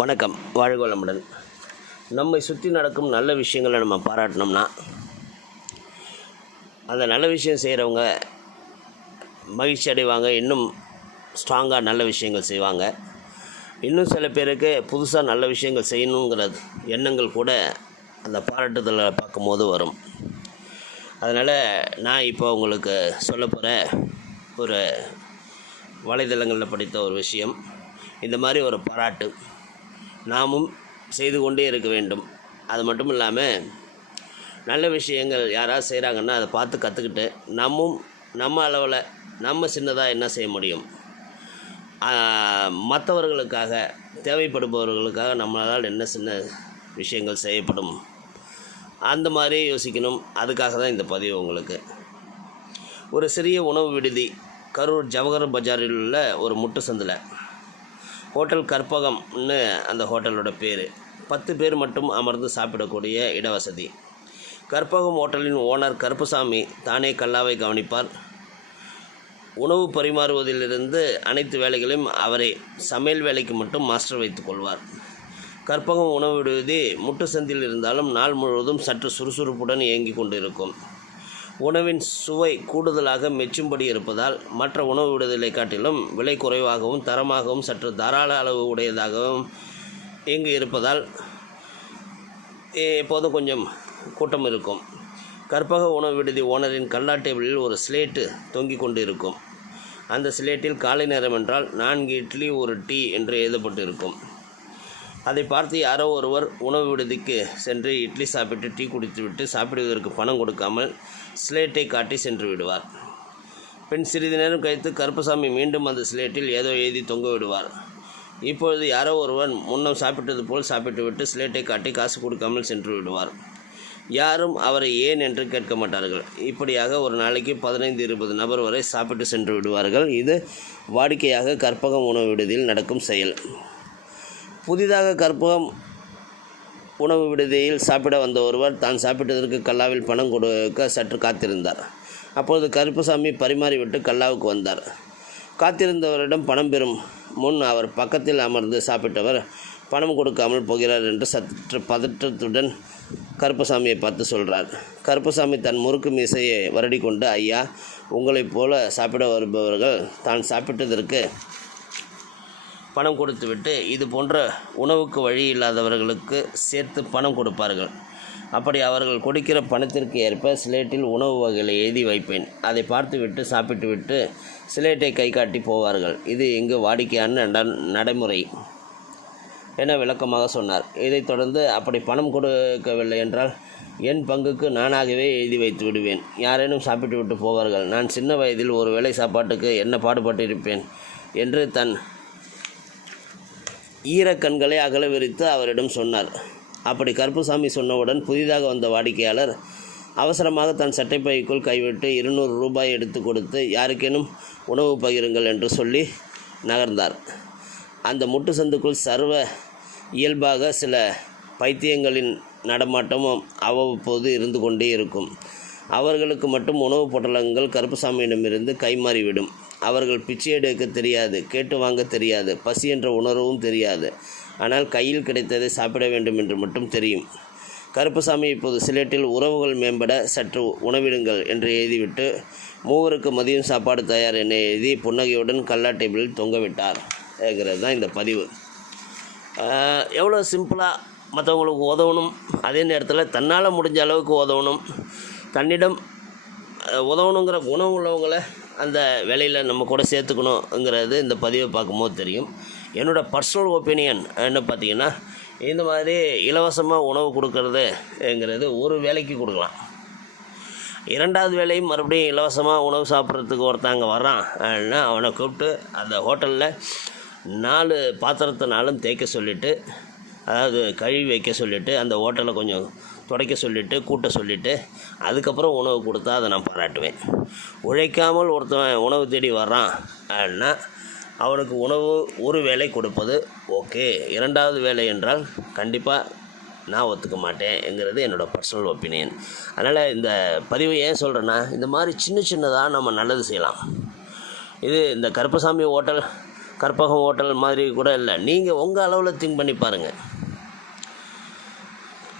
வணக்கம். வாழ்கோளமுடன். நம்மை சுற்றி நடக்கும் நல்ல விஷயங்களை நம்ம பாராட்டினோம்னா அந்த நல்ல விஷயம் செய்கிறவங்க மகிழ்ச்சி அடைவாங்க இன்னும் ஸ்ட்ராங்காக நல்ல விஷயங்கள் செய்வாங்க. இன்னும் சில பேருக்கு புதுசாக நல்ல விஷயங்கள் செய்யணுங்கிற எண்ணங்கள் கூட அந்த பாராட்டுதலை பார்க்கும்போது வரும். அதனால் நான் இப்போ உங்களுக்கு சொல்ல போகிற ஒரு வலைதளங்களில் படித்த ஒரு விஷயம். இந்த மாதிரி ஒரு பாராட்டு. நாமும் செய்து கொண்டே இருக்க வேண்டும். அது மட்டும் இல்லாமல் நல்ல விஷயங்கள் யாராவது செய்கிறாங்கன்னா அதை பார்த்து கற்றுக்கிட்டு நம்மும் நம்ம அளவில் நம்ம சின்னதாக என்ன செய்ய முடியும்? மற்றவர்களுக்காக தேவைப்படுபவர்களுக்காக நம்மளால் என்ன சின்ன விஷயங்கள் செய்யப்படும்? அந்த மாதிரி யோசிக்கணும். அதுக்காக தான் இந்த பதிவு உங்களுக்கு. ஒரு சிறிய உணவு விடுதி கரூர் ஜவஹர் பஜாரில் உள்ள ஒரு முட்டு சந்தில். ஹோட்டல் கற்பகம்னு அந்த ஹோட்டலோட பேர். பத்து பேர் மட்டும் அமர்ந்து சாப்பிடக்கூடிய இடவசதி. கற்பகம் ஹோட்டலின் ஓனர் கருப்பசாமி தானே கல்லாவை கவனிப்பார். உணவு பரிமாறுவதிலிருந்து அனைத்து வேலைகளையும் அவரே சமையல் வேலைக்கு மட்டும் மாஸ்டர் வைத்துக் கொள்வார். கற்பகம் உணவு விடுவதி முட்டு சந்தில் இருந்தாலும் நாள் முழுவதும் சற்று சுறுசுறுப்புடன் இயங்கி கொண்டிருக்கும். உணவின் சுவை கூடுதலாக மெச்சும்படி இருப்பதால் மற்ற உணவு விடுதலை காட்டிலும் விலை குறைவாகவும் தரமாகவும் சற்று தாராள அளவு உடையதாகவும் இங்கு இருப்பதால் எப்போதும் கொஞ்சம் கூட்டம் இருக்கும். கற்பக உணவு விடுதி ஓனரின் கல்லா டேபிளில் ஒரு ஸ்லேட்டு தொங்கிக் கொண்டு இருக்கும் அந்த ஸ்லேட்டில் காலை நேரம் என்றால் நான்கு இட்லி ஒரு டீ என்று எழுதப்பட்டு இருக்கும் அதை பார்த்து யாரோ ஒருவர் உணவு விடுதிக்கு சென்று இட்லி சாப்பிட்டு டீ குடித்துவிட்டு சாப்பிடுவதற்கு பணம் கொடுக்காமல் ஸ்லேட்டை காட்டி சென்று விடுவார். பின் சிறிது நேரம் கழித்து கருப்பசாமி மீண்டும் அந்த ஸ்லேட்டில் ஏதோ எழுதி தொங்க விடுவார். இப்பொழுது யாரோ ஒருவன் முன்னம் சாப்பிட்டது போல் சாப்பிட்டுவிட்டு ஸ்லேட்டை காட்டி காசு கொடுக்காமல் சென்று விடுவார். யாரும் அவரை ஏன் என்று கேட்க மாட்டார்கள். இப்படியாக ஒரு நாளைக்கு பதினைந்து இருபது நபர் வரை சாப்பிட்டு சென்று விடுவார்கள். இது வாடிக்கையாக கற்பகம் உணவு விடுதியில் நடக்கும் செயல். புதிதாக கற்பகம் உணவு விடுதியில் சாப்பிட வந்த ஒருவர் தான் சாப்பிட்டதற்கு கல்லாவில் பணம் கொடுக்க சற்று காத்திருந்தார். அப்பொழுது கருப்புசாமி பரிமாறிவிட்டு கல்லாவுக்கு வந்தார். காத்திருந்தவரிடம் பணம் பெறும் முன் அவர் பக்கத்தில் அமர்ந்து சாப்பிட்டவர் பணம் கொடுக்காமல் போகிறார் என்று சற்று பதற்றத்துடன் கருப்பசாமியை பார்த்து சொல்கிறார் கருப்பசாமி தன் முறுக்கு மீசையை வருடிக்கொண்டு ஐயா உங்களைப் போல சாப்பிட வருபவர்கள் தான் சாப்பிட்டதற்கு பணம் கொடுத்துவிட்டு இது போன்ற உணவுக்கு வழி இல்லாதவர்களுக்கு சேர்த்து பணம் கொடுப்பார்கள். அப்படி அவர்கள் கொடுக்கிற பணத்திற்கு ஏற்ப ஸ்லேட்டில் உணவு வகைகளை எழுதி வைப்பேன். அதை பார்த்துவிட்டு சாப்பிட்டுவிட்டு ஸ்லேட்டை கை காட்டி போவார்கள். இது இங்கு வாடிக்கையான நடைமுறை என விளக்கமாக சொன்னார். இதைத் தொடர்ந்து அப்படி பணம் கொடுக்கவில்லை என்றால் என் பங்குக்கு நானாகவே எழுதி வைத்து விடுவேன். யாரேனும் சாப்பிட்டு விட்டு போவார்கள். நான் சின்ன வயதில் ஒரு வேளை சாப்பாட்டுக்கு என்ன பாடுபட்டிருப்பேன் என்று தன் ஈரக்கண்களை அகல விரித்து அவரிடம் சொன்னார். அப்படி கருப்புசாமி சொன்னவுடன் புதிதாக வந்த வாடிக்கையாளர் அவசரமாக தன் சட்டைப்பைக்குள் கைவிட்டு இருநூறு ரூபாய் எடுத்து கொடுத்து யாருக்கேனும் உணவு பகிருங்கள் என்று சொல்லி நகர்ந்தார். அந்த முட்டு சந்துக்குள் சர்வ இயல்பாக சில பைத்தியங்களின் நடமாட்டமும் அவ்வப்போது இருந்து கொண்டே இருக்கும். அவர்களுக்கு மட்டும் உணவுப் பொட்டலங்கள் கருப்புசாமியிடமிருந்து கைமாறிவிடும். அவர்கள் பிச்சை எடுக்க தெரியாது கேட்டு வாங்க தெரியாது பசி என்ற உணர்வும் தெரியாது. ஆனால் கையில் கிடைத்ததை சாப்பிட வேண்டும் என்று மட்டும் தெரியும். கருப்புசாமி இப்போது சிலேட்டில் உறவுகள் மேம்பட சற்று உணவிடுங்கள் என்று எழுதிவிட்டு மூவருக்கு மதியம் சாப்பாடு தயார் என எழுதி புன்னகையுடன் கல்லா டேபிளில் தொங்கவிட்டார் என்கிறது தான் இந்த பதிவு. எவ்வளோ சிம்பிளாக மற்றவங்களுக்கு உதவணும்? அதே நேரத்தில் தன்னால் முடிஞ்ச அளவுக்கு உதவணும். தன்னிடம் உதவணுங்கிற குணம் உள்ளவங்களை அந்த வேலையில் நம்ம கூட சேர்த்துக்கணுங்கிறது இந்த பதிவை பார்க்கும்போது தெரியும். என்னோடய பர்சனல் ஒப்பீனியன் என்ன பார்த்தீங்கன்னா இந்த மாதிரி இலவசமாக உணவு கொடுக்கறதுங்கிறது ஒரு வேலைக்கு கொடுக்கலாம். இரண்டாவது வேலையும் மறுபடியும் இலவசமாக உணவு சாப்பிட்றதுக்கு ஒருத்தன் அங்கே வர்றான் அப்படின்னா அவனை கூப்பிட்டு அந்த ஹோட்டலில் நாலு பாத்திரத்தினாலும் தேய்க்க சொல்லிவிட்டு அதாவது கழுவி வைக்க சொல்லிவிட்டு அந்த ஹோட்டலை கொஞ்சம் துடைக்க சொல்லிவிட்டு கூட்ட சொல்லிவிட்டு அதுக்கப்புறம் உணவு கொடுத்தா அதை நான் பாராட்டுவேன். உழைக்காமல் ஒருத்தன் உணவு தேடி வர்றான் அப்படின்னா அவனுக்கு உணவு ஒரு வேலை கொடுப்பது ஓகே. இரண்டாவது வேலை என்றால் கண்டிப்பாக நான் ஒத்துக்க மாட்டேங்கிறது என்னோடய பர்சனல் ஒப்பீனியன் அதனால் இந்த பதிவை ஏன் சொல்கிறேன்னா இந்த மாதிரி சின்ன சின்னதாக நம்ம நல்லது செய்யலாம். இது இந்த கருப்பசாமி ஹோட்டல் கற்பகம் ஹோட்டல் மாதிரி கூட இல்லை. நீங்கள் உங்கள் அளவில் திங்க் பண்ணி பாருங்கள்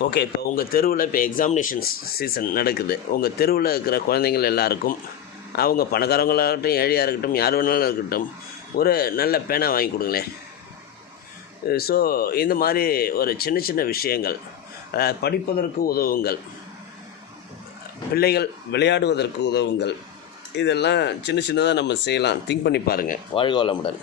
ஓகே இப்போ உங்கள் தெருவில் இப்போ எக்ஸாமினேஷன் சீசன் நடக்குது. உங்கள் தெருவில் இருக்கிற குழந்தைங்கள் எல்லாருக்கும் அவங்க பணக்காரங்களாகட்டும் ஏழையாக இருக்கட்டும் யார் வேணாலும் இருக்கட்டும் ஒரு நல்ல பேனா வாங்கி கொடுங்களேன். ஸோ இந்த மாதிரி ஒரு சின்ன சின்ன விஷயங்கள் படிப்பதற்கு உதவுங்கள். பிள்ளைகள் விளையாடுவதற்கு உதவுங்கள். இதெல்லாம் சின்ன சின்னதாக நம்ம செய்யலாம். திங்க் பண்ணி பாருங்கள் வாழ்க வளமுடன்.